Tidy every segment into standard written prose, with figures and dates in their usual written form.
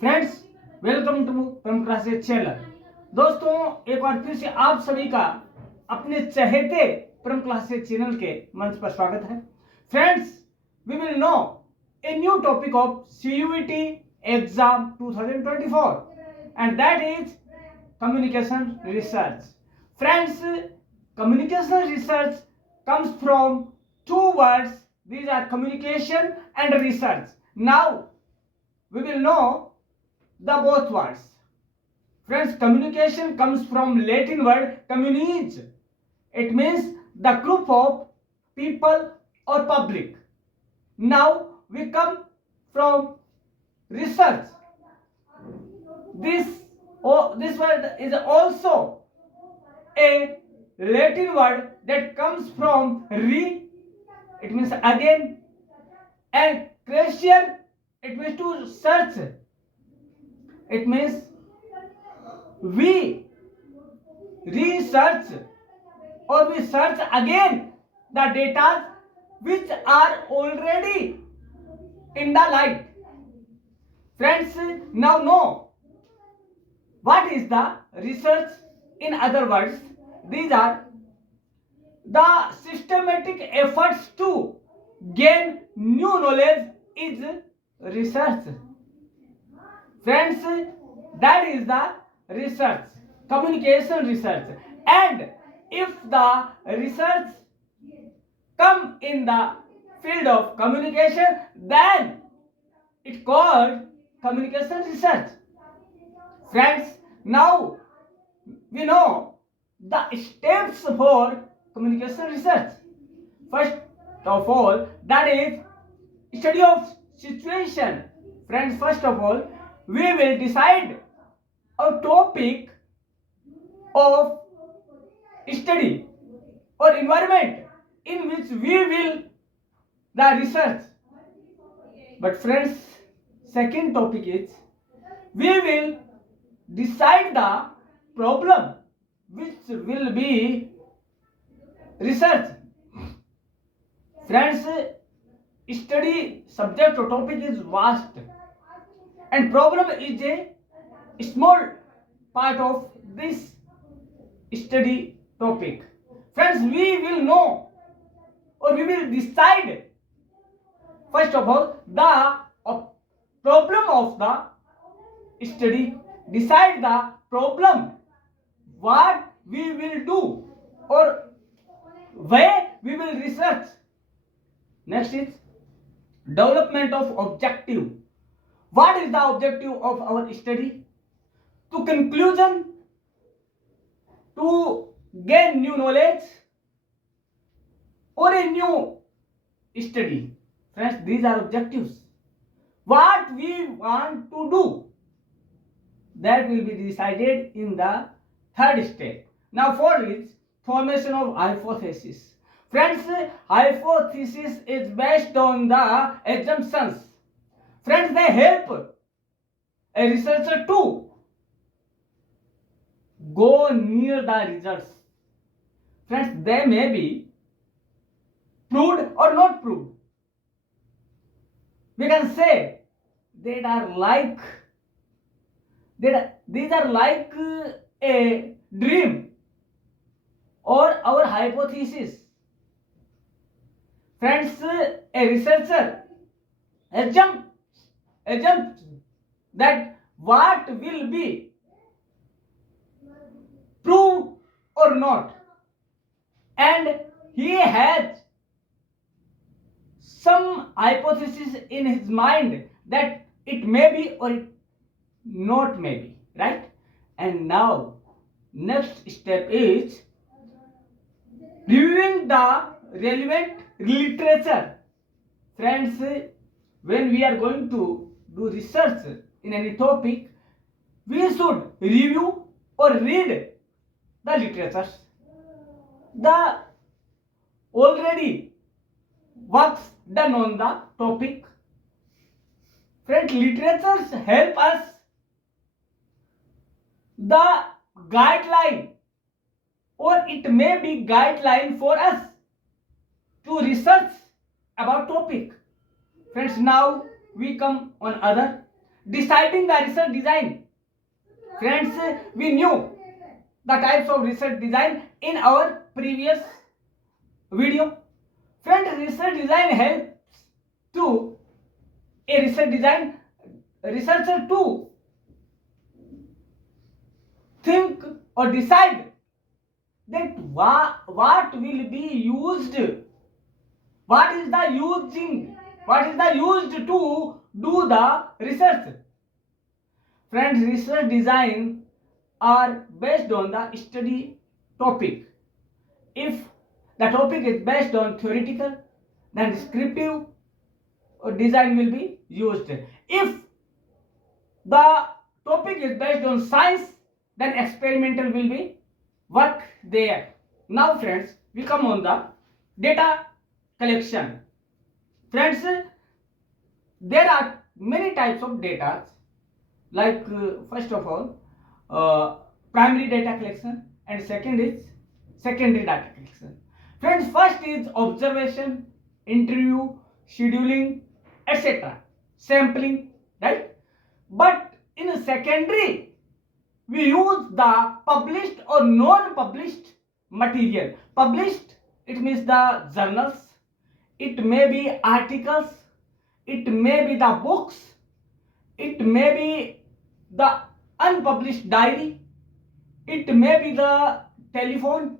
Friends, welcome to परम classes channel. दोस्तों, एक बार फिर से आप सभी का अपने चहेते परम क्लासेस चैनल के मंच पर स्वागत है। Friends, we will know a new topic of CUET exam 2024 and that is communication research. Friends, communication research comes from two words. These are communication and research. Now we will know the both words. Friends, communication comes from Latin word communis. It means the group of people or public. Now we come from research. This this word is also a Latin word that comes from re. It means again, and Christian. It means to search. It means we research or we search again the data which are already in the light. Friends, now know what is the research. In other words, these are the systematic efforts to gain new knowledge is research. Friends, that is the research, communication research. And if the research come in the field of communication, then it called communication research. Friends, now we know the steps for communication research. First of all, that is study of situation. Friends, first of all, we will decide a topic of study or environment in which we will the research. But friends, second topic is we will decide the problem which will be research. Friends, study subject or topic is vast and problem is a small part of this study topic. Friends, we will know or we will decide first of all the problem of the study, decide the problem, what we will do or where we will research. Next is development of objective. What is the objective of our study? To conclusion, to gain new knowledge or a new study. Friends, these are objectives. What we want to do, that will be decided in the third step. Now fourth is formation of hypothesis. Friends, hypothesis is based on the assumptions. Friends, they help a researcher to go near the results. Friends, they may be proved or not proved. We can say these are like a dream or our hypothesis. Friends, a researcher assumes that what will be proved or not, and he has some hypothesis in his mind that it may be or it not may be, right? And now next step is reviewing the relevant literature. Friends, when we are going to do research in any topic, we should review or read the literatures, the already works done on the topic. Friends, literatures help us the guideline or it may be guideline for us to research about topic. Friends, now we come on other deciding the research design. Friends, we knew the types of research design in our previous video. Friends, research design helps to a researcher to think or decide that what will be used, what is the used to do the research. Friends, research design are based on the study topic. If the topic is based on theoretical, then descriptive design will be used. If the topic is based on science, then experimental will be work there. Now friends, we come on the data collection. Friends, there are many types of data, like first of all primary data collection, and second is secondary data collection. Friends, first is observation, interview, scheduling, etc., sampling, right? But in a secondary, we use the published or non-published material. Published, it means the journals, it may be articles, it may be the books, it may be the unpublished diary, it may be the telephone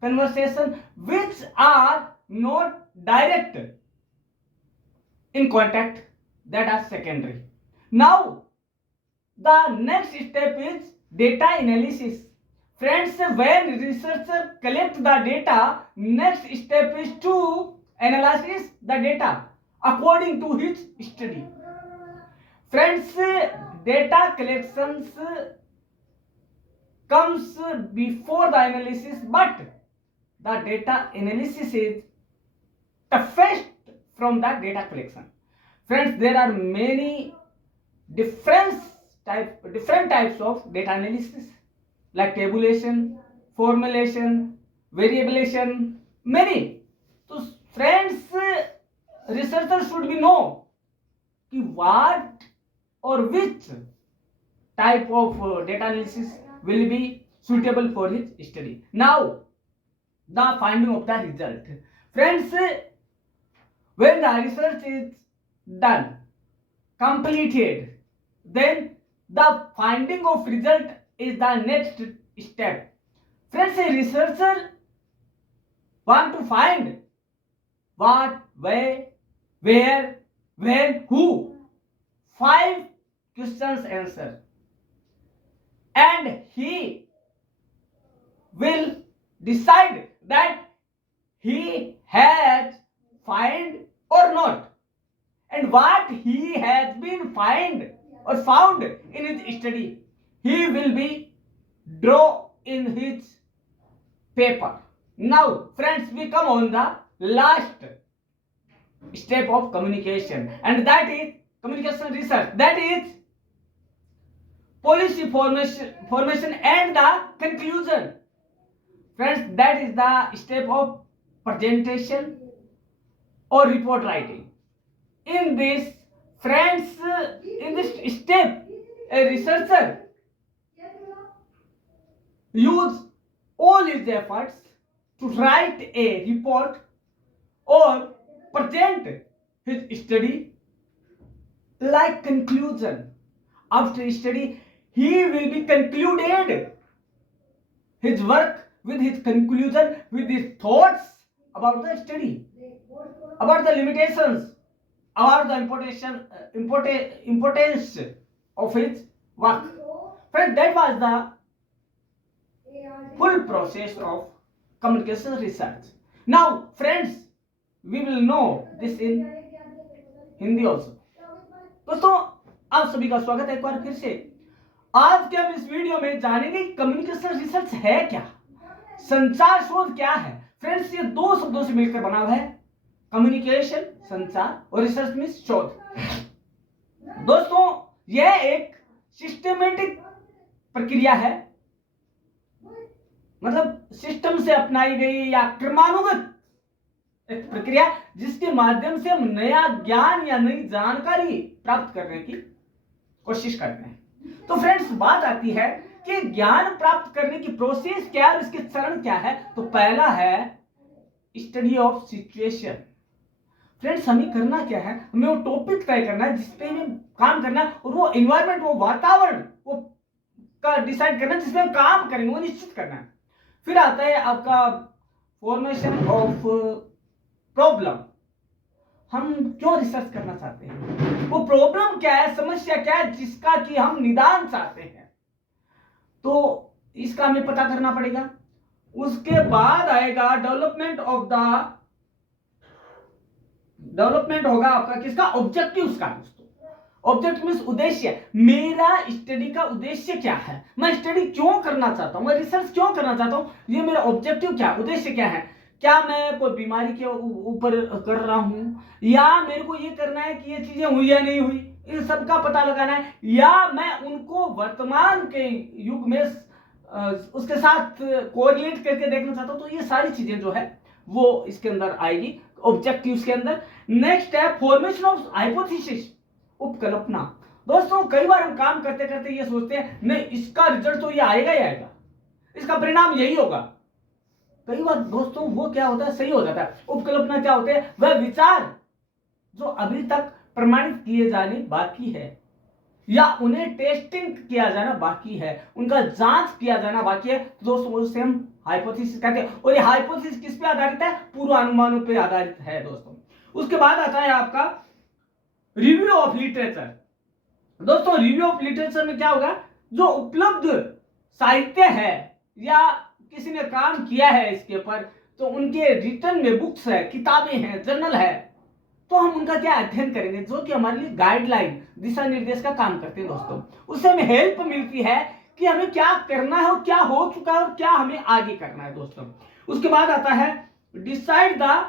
conversation, which are not direct in contact, that are secondary. Now the next step is data analysis. Friends, when researcher collect the data, next step is to analyze the data according to his study. Friends, data collections comes before the analysis, but the data analysis is toughest from the data collection. Friends, there are many different types of data analysis, like tabulation, formulation, variabilization, many. So friends, researchers should be know what or which type of data analysis will be suitable for his study. Now the finding of the result. Friends, when the research is done, completed, then the finding of result is the next step. Friends, a researcher want to find what, where, when, who. 5 questions answer, and he will decide that he has find or not, and what he has been find or found in his study, he will be draw in his paper. Now friends, we come on the last step of communication, and that is communication research, that is policy formation and the conclusion. Friends, that is the step of presentation or report writing. In this, friends, in this step, a researcher use all his efforts to write a report or present his study like conclusion. After study, he will be concluded his work with his conclusion, with his thoughts about the study, about the limitations, about the importance of his work. Friends, that was the full process of communication research. Now friends, we will know this in Hindi also. दोस्तों, आप सभी का स्वागत है एक बार फिर से। आज के हम इस वीडियो में जानेंगे कम्युनिकेशन रिसर्च है क्या, संचार शोध क्या है। फ्रेंड्स, ये 2 शब्दों से मिलकर बना हुआ है, कम्युनिकेशन संचार और रिसर्च मींस शोध। दोस्तों, यह एक सिस्टमेटिक प्रक्रिया है, मतलब सिस्टम से अपनाई गई या क्रमानुगत एक प्रक्रिया, जिसके माध्यम से हम नया ज्ञान या नई जानकारी प्राप्त करने की कोशिश करते हैं। तो फ्रेंड्स बात आती है कि ज्ञान प्राप्त करने की प्रोसेस क्या है और इसके चरण क्या है। तो पहला है स्टडी ऑफ सिचुएशन। फ्रेंड्स हमें करना क्या है, हमें वो टॉपिक तय करना है जिसपे हमें काम करना है, और वो इन्वायरमेंट, वो वातावरण वो का डिसाइड करना है जिसमें हम काम करेंगे, वो निश्चित करना है। फिर आता है आपका फॉर्मेशन ऑफ प्रॉब्लम। हम क्यों रिसर्च करना चाहते हैं, वो प्रॉब्लम क्या है, समस्या क्या है जिसका कि हम निदान चाहते हैं, तो इसका हमें पता करना पड़ेगा। उसके बाद आएगा डेवलपमेंट होगा आपका किसका, ऑब्जेक्टिव्स का दोस्तों। ऑब्जेक्टिव मींस उद्देश्य। मेरा स्टडी का उद्देश्य क्या है, मैं स्टडी क्यों करना चाहता हूं, मैं रिसर्च क्यों करना चाहता हूं, ये मेरा ऑब्जेक्टिव क्या, उद्देश्य क्या है। क्या मैं कोई बीमारी के ऊपर कर रहा हूं, या मेरे को ये करना है कि ये चीजें हुई या नहीं हुई, इन सब का पता लगाना है, या मैं उनको वर्तमान के युग में उसके साथ कोरिलेट करके देखना चाहता हूं। तो ये सारी चीजें जो है वो इसके अंदर आएगी ऑब्जेक्टिव्स के अंदर। नेक्स्ट है फॉर्मेशन ऑफ हाइपोथेसिस, उपकल्पना। दोस्तों कई बार हम काम करते करते ये सोचते हैं नहीं इसका रिजल्ट तो ये आएगा ही आएगा, इसका परिणाम यही होगा। कई बार दोस्तों वो क्या होता है, सही हो जाता है। उपकल्पना क्या होते हैं, वह विचार जो अभी तक प्रमाणित किए जाने बाकी है, या उन्हें टेस्टिंग किया जाना बाकी है, उनका जांच किया जाना बाकी है, तो दोस्तों उसे हम हाइपोथेसिस कहते हैं। और ये हाइपोथेसिस किस पे आधारित है, पूर्वानुमानों पे आधारित है दोस्तों। उसके बाद आता है आपका रिव्यू ऑफ लिटरेचर। दोस्तों रिव्यू ऑफ लिटरेचर में क्या होगा, जो उपलब्ध साहित्य है या किसी ने काम किया है इसके ऊपर, तो उनके रिटर्न में बुक्स है, किताबें हैं, जर्नल है, तो हम उनका क्या अध्ययन करेंगे, जो कि हमारे लिए गाइडलाइन, दिशा निर्देश का काम करते हैं दोस्तों। उससे हमें हेल्प मिलती है कि हमें क्या करना है और क्या हो चुका है और क्या हमें आगे करना है दोस्तों। उसके बाद आता है डिसाइड द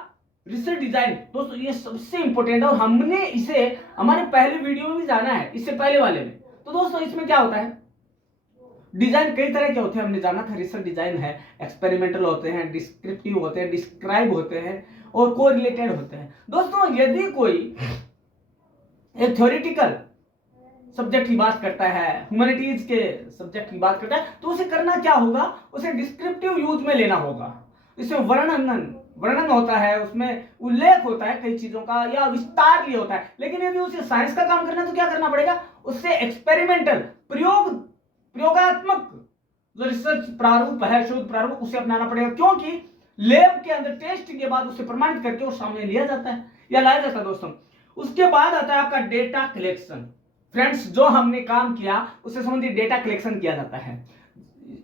रिसर्च डिजाइन। दोस्तों ये सबसे इंपॉर्टेंट है और हमने इसे हमारे पहले वीडियो में भी जाना है, इससे पहले वाले में। तो दोस्तों इसमें क्या होता है, डिजाइन कई तरह के होते हैं, हमने जाना था। रिसर्च डिजाइन है, एक्सपेरिमेंटल होते हैं, डिस्क्रिप्टिव होते हैं, डिस्क्राइब होते हैं और कोरिलेटेड होते हैं। दोस्तों यदि कोई एक थ्योरेटिकल सब्जेक्ट की बात करता है, ह्यूमैनिटीज के सब्जेक्ट की बात करता है, तो उसे करना क्या होगा, उसे डिस्क्रिप्टिव यूज में लेना होगा। इसमें वर्णन होता है, उसमें उल्लेख होता है कई चीजों का, या विस्तार भी होता है। लेकिन यदि उसे साइंस का काम करना है तो क्या करना पड़ेगा, उससे एक्सपेरिमेंटल प्रयोगात्मक जो रिसर्च प्रारूप है, शोध प्रारूप, उसे अपनाना पड़ेगा, क्योंकि लैब के अंदर टेस्ट के बाद उसे प्रमाणित करके वो सामने लिया जाता है या लाया जाता है दोस्तों। उसके बाद आता है आपका डेटा कलेक्शन। फ्रेंड्स जो हमने काम किया उससे संबंधित डेटा कलेक्शन किया जाता है।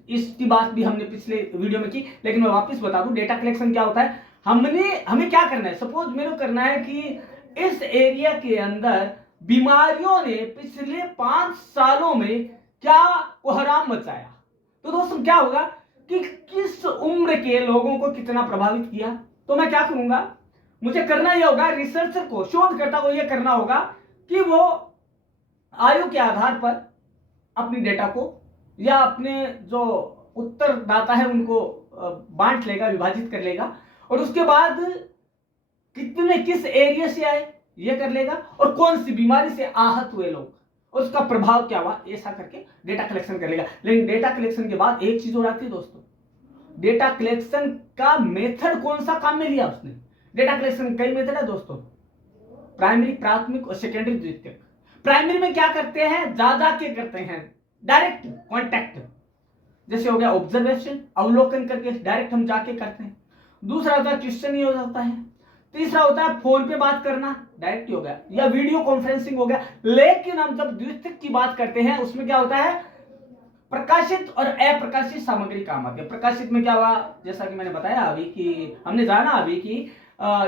इसकी बात भी हमने पिछले वीडियो में की, लेकिन मैं वापस बता दूं डेटा कलेक्शन क्या होता है। हमें क्या करना है, सपोज मेरे को करना है कि इस एरिया के अंदर बीमारियों ने पिछले 5 सालों में क्या कोहराम मचाया। तो दोस्तों क्या होगा कि किस उम्र के लोगों को कितना प्रभावित किया। तो मैं क्या करूंगा, मुझे करना यह होगा, रिसर्चर को, शोधकर्ता को यह करना होगा कि वो आयु के आधार पर अपनी डेटा को या अपने जो उत्तरदाता है उनको बांट लेगा, विभाजित कर लेगा, और उसके बाद कितने किस एरिया से आए ये कर लेगा, और कौन सी बीमारी से आहत हुए लोग और उसका प्रभाव क्या हुआ, ऐसा करके डेटा कलेक्शन कर लेगा। लेकिन डेटा कलेक्शन के बाद एक चीज और आती है दोस्तों, डेटा कलेक्शन का मेथड कौन सा काम में लिया उसने। डेटा कलेक्शन कई मेथड है दोस्तों, प्राइमरी, प्राथमिक और सेकेंडरी, द्वितीयक। प्राइमरी में क्या करते हैं, जा के करते हैं, डायरेक्ट कांटेक्ट, जैसे हो गया ऑब्जर्वेशन, अवलोकन करके डायरेक्ट हम जाके करते हैं। दूसरा होता है क्वेश्चन ही हो जाता है। तीसरा होता है फोन पे बात करना, डायरेक्ट हो गया, या वीडियो कॉन्फ्रेंसिंग हो गया। लेकिन हम जब द्वितीयक की बात करते हैं उसमें क्या होता है, प्रकाशित और अप्रकाशित सामग्री काम आती है। प्रकाशित में क्या हुआ, जैसा कि मैंने बताया अभी कि हमने जाना अभी कि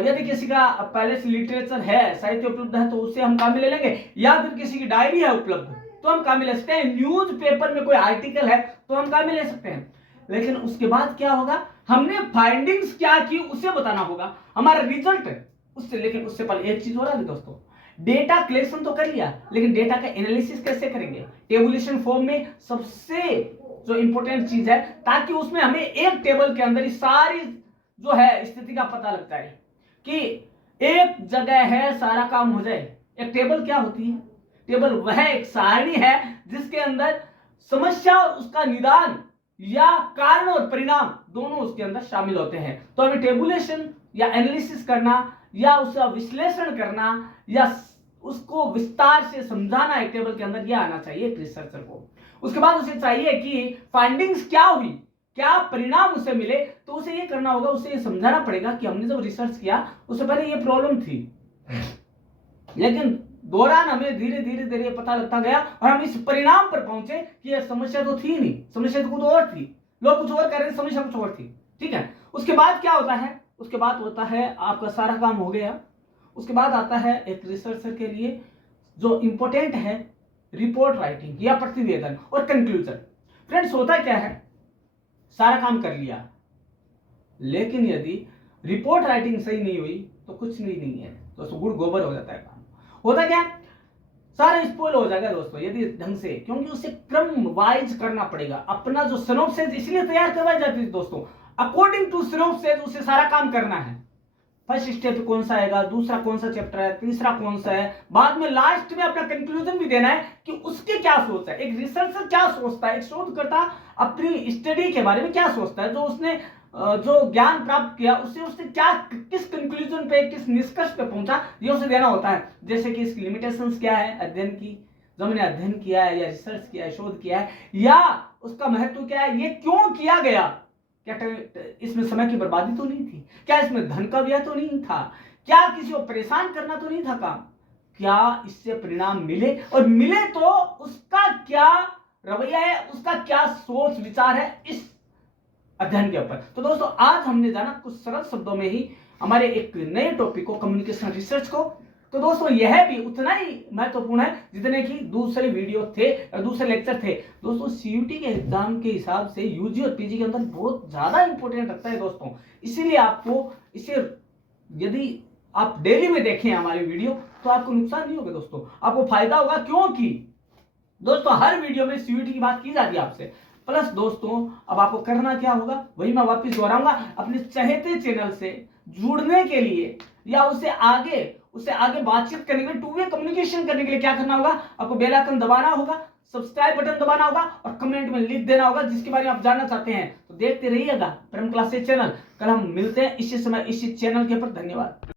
यदि किसी का पहले से लिटरेचर है, साहित्य उपलब्ध है, तो उससे हम काम में ले लेंगे, या फिर किसी की डायरी है उपलब्ध तो हम काम में ले सकते हैं, न्यूज पेपर में कोई आर्टिकल है तो हम काम में ले सकते हैं। लेकिन उसके बाद क्या होगा, हमने फाइंडिंग्स क्या की उसे बताना होगा, हमारा रिजल्ट उससे। लेकिन उससे पहले एक चीज हो रहा है दोस्तों, डेटा कलेक्शन तो कर लिया, लेकिन डेटा का एनालिसिस कैसे करेंगे, टेबुलेशन फॉर्म में सबसे जो इंपॉर्टेंट चीज है, ताकि उसमें हमें एक टेबल के अंदर सारी जो है स्थिति का पता लगता है कि एक जगह है सारा काम हो जाए। एक टेबल क्या होती है, टेबल वह एक सारणी है जिसके अंदर समस्या और उसका निदान या कारण और परिणाम दोनों उसके अंदर शामिल होते हैं। तो हमें टेबुलेशन या एनालिसिस करना या उसका विश्लेषण करना या उसको विस्तार से समझाना एक टेबल के अंदर यह आना चाहिए एक रिसर्चर को। उसके बाद उसे चाहिए कि फाइंडिंग्स क्या हुई, क्या परिणाम उसे मिले, तो उसे ये करना होगा, उसे ये समझाना पड़ेगा कि हमने जब रिसर्च किया उससे पहले ये प्रॉब्लम थी, लेकिन दौरान हमें धीरे धीरे धीरे पता लगता गया और हम इस परिणाम पर पहुंचे कि यह समस्या तो थी नहीं, समस्या तो कुछ और थी, लोग कुछ और कर रहे थे, समस्या कुछ और थी। ठीक है, उसके बाद क्या होता है, उसके बाद होता है आपका सारा काम हो गया। उसके बाद आता है एक रिसर्चर के लिए जो इंपॉर्टेंट है रिपोर्ट राइटिंग या प्रतिवेदन और कंक्लूजन। फ्रेंड्स होता क्या है, सारा काम कर लिया लेकिन यदि रिपोर्ट राइटिंग सही नहीं हुई तो कुछ नहीं है दोस्तों, गुड़ गोबर हो जाता है काम। होता क्या, सारा स्पॉइल हो जाएगा दोस्तों यदि ढंग से, क्योंकि उसे क्रम वाइज करना पड़ेगा। अपना जो सिनॉप्सिस इसलिए तैयार करवाई जाती है दोस्तों, अकॉर्डिंग टू सिनॉप्सिस उसे सारा काम करना है। फर्स्ट स्टेप कौन सा आएगा, दूसरा कौन सा चैप्टर है, तीसरा कौन सा है, बाद में लास्ट में अपना कंक्लूजन भी देना है कि उसके क्या सोच है, एक रिसर्चर क्या सोचता है, एक शोधकर्ता अपनी स्टडी के बारे में क्या सोचता है, जो उसने जो ज्ञान प्राप्त किया उससे उसने क्या, किस कंक्लूजन पे, किस निष्कर्ष पे पहुंचा, ये उसे देना होता है। जैसे कि इसकी लिमिटेशंस क्या है अध्ययन की, जो मैंने अध्ययन किया है या रिसर्च किया है, शोध किया है, या उसका महत्व क्या है, ये क्यों किया गया, क्या इसमें समय की बर्बादी तो नहीं थी, क्या इसमें धन का व्यय तो नहीं था, क्या किसी को परेशान करना तो नहीं था काम, क्या इससे परिणाम मिले, और मिले तो उसका क्या रवैया है, उसका क्या सोच विचार है इस अध्ययन के ऊपर। तो दोस्तों आज हमने जाना कुछ सरल शब्दों में ही हमारे एक नए टॉपिक को, कम्युनिकेशन रिसर्च को। तो दोस्तों यह भी उतना ही महत्वपूर्ण है जितने कि दूसरे वीडियो थे और दूसरे लेक्चर थे। दोस्तों सीयूटी के एग्जाम के हिसाब से यूजी और पीजी के अंदर बहुत ज्यादा इंपॉर्टेंट रखता है दोस्तों, इसीलिए आपको इसे यदि आप डेली में देखें हमारी वीडियो तो आपको नुकसान नहीं होगा दोस्तों, आपको फायदा होगा। क्योंकि दोस्तों हर वीडियो में सीयूटी की बात की जाती है आपसे। प्लस दोस्तों अब आपको करना क्या होगा, वही मैं वापस दोहराऊंगा, अपने चहेते चैनल से जुड़ने के लिए या उसे आगे बातचीत करने के लिए, टू वे कम्युनिकेशन करने के लिए क्या करना होगा, आपको बेल आइकन दबाना होगा, सब्सक्राइब बटन दबाना होगा और कमेंट में लिख देना होगा जिसके बारे में आप जानना चाहते हैं। तो देखते रहिएगा परम क्लासेस चैनल। कल हम मिलते हैं इसी समय इसी चैनल के ऊपर। धन्यवाद।